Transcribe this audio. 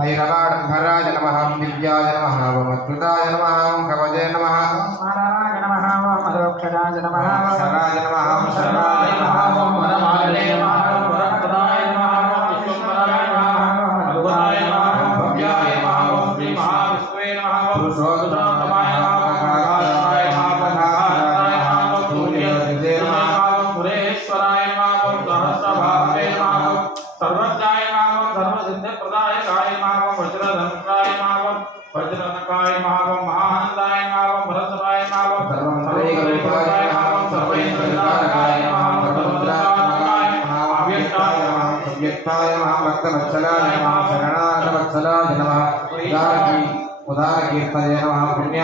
भैरवाडम्भराय नमः दिव्याय नमः अच्युताय नमः कवचे नमः नारायणाय नमः अरोक्षराय नमः शराय नमः शराय नमः वरमालये नमः वरप्रदाय नमः विश्वम्भराय नमः अद्भुताय नमः भव्याय नमः श्री महाविष्णुवे नमः पुरुषोत्तमाय नमः आकाशाय नमः पद्माय नमः सूर्यदेवाय नमः सुरेश्वराय नमः सहस्रभावे नमः सर्वज्ञाय नमः धर्मसिद्धिप्रदायकाय नमः वज्रधनुकाय नमः वज्रनकाय नमः महानंदाय नमः भरतराय नमः सर्वमंगलरूपाय नमः सर्वेन्द्रविदायकाय नमः सर्वभद्रात्मकाय नमः अव्यक्ताय नमः व्यक्ताय नमः भक्तवत्सलाय नमः शरणागतवत्सलाय नमः उदारकीर्तये नमः पुण्य